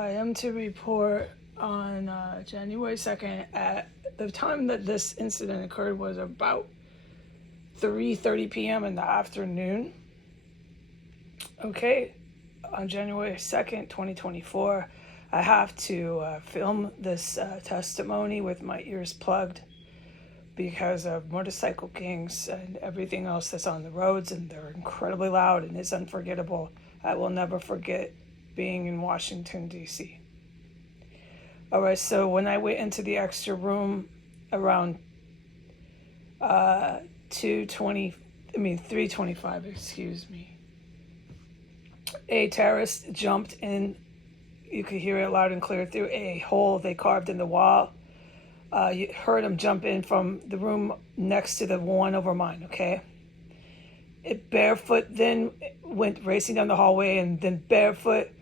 I am to report on January 2nd. At the time that this incident occurred was about 3:30 p.m. in the afternoon. Okay, on January 2nd, 2024, I have to film this testimony with my ears plugged because of motorcycle gangs and everything else that's on the roads, and they're incredibly loud and it's unforgettable. I will never forget being in Washington, D.C. All right, so when I went into the extra room around 3:25, excuse me, a terrorist jumped in. You could hear it loud and clear through a hole they carved in the wall. You heard him jump in from the room next to the one over mine, okay? It barefoot then went racing down the hallway and then barefoot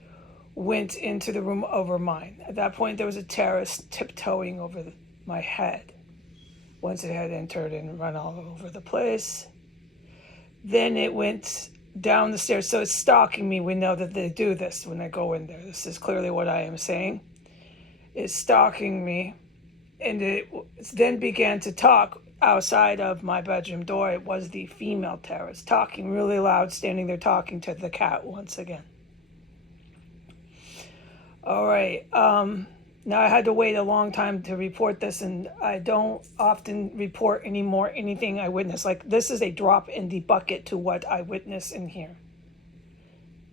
went into the room over mine. At that point, there was a terrorist tiptoeing over my head once it had entered and run all over the place. Then it went down the stairs. So it's stalking me. We know that they do this when I go in there. This is clearly what I am saying. It's stalking me. And it then began to talk outside of my bedroom door. It was the female terrorist talking really loud, standing there talking to the cat once again. All right. Now I had to wait a long time to report this, and I don't often report anymore anything I witness. Like, this is a drop in the bucket to what I witness in here.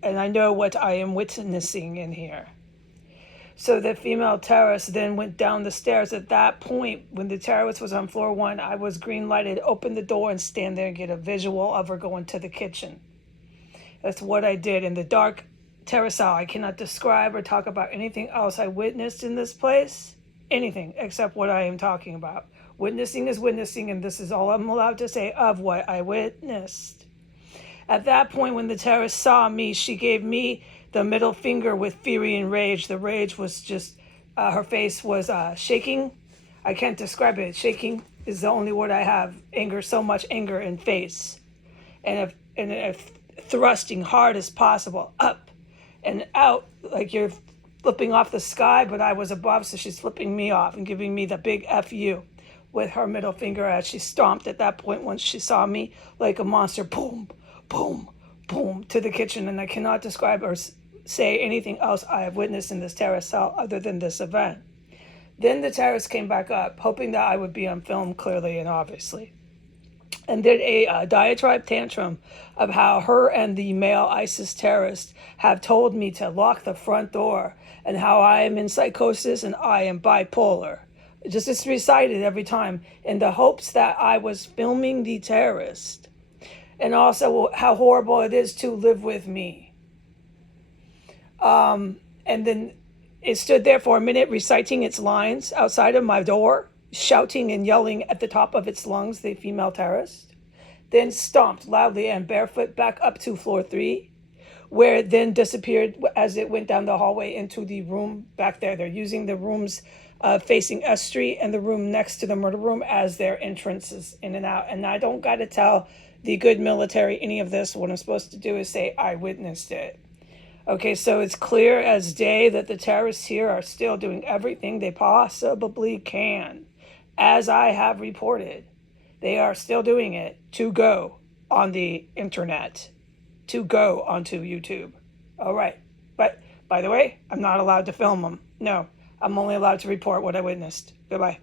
And I know what I am witnessing in here. So the female terrorist then went down the stairs. At that point, when the terrorist was on floor 1, I was green lighted, open the door and stand there and get a visual of her going to the kitchen. That's what I did in the dark terrace. I cannot describe or talk about anything else I witnessed in this place. Anything except what I am talking about. Witnessing is witnessing, and this is all I'm allowed to say of what I witnessed. At that point, when the terrorist saw me, she gave me the middle finger with fury and rage. The rage was just, her face was shaking. I can't describe it. Shaking is the only word I have. Anger, so much anger in face. And if thrusting hard as possible, up and out, like you're flipping off the sky, but I was above, so she's flipping me off and giving me the big F you with her middle finger as she stomped at that point once she saw me like a monster. Boom, boom, boom, to the kitchen. And I cannot describe or say anything else I have witnessed in this terrorist cell other than this event. Then the terrorist came back up, hoping that I would be on film clearly and obviously, and did a diatribe tantrum of how her and the male ISIS terrorist have told me to lock the front door and how I am in psychosis and I am bipolar. It's recited every time in the hopes that I was filming the terrorist, and also how horrible it is to live with me. And then it stood there for a minute reciting its lines outside of my door, shouting and yelling at the top of its lungs, the female terrorist. Then stomped loudly and barefoot back up to floor 3, where it then disappeared as it went down the hallway into the room back there. They're using the rooms facing S Street and the room next to the murder room as their entrances in and out. And I don't got to tell the good military any of this. What I'm supposed to do is say I witnessed it. Okay, so it's clear as day that the terrorists here are still doing everything they possibly can. As I have reported, they are still doing it to go on the internet, to go onto YouTube. All right, but by the way, I'm not allowed to film them. No, I'm only allowed to report what I witnessed. Goodbye.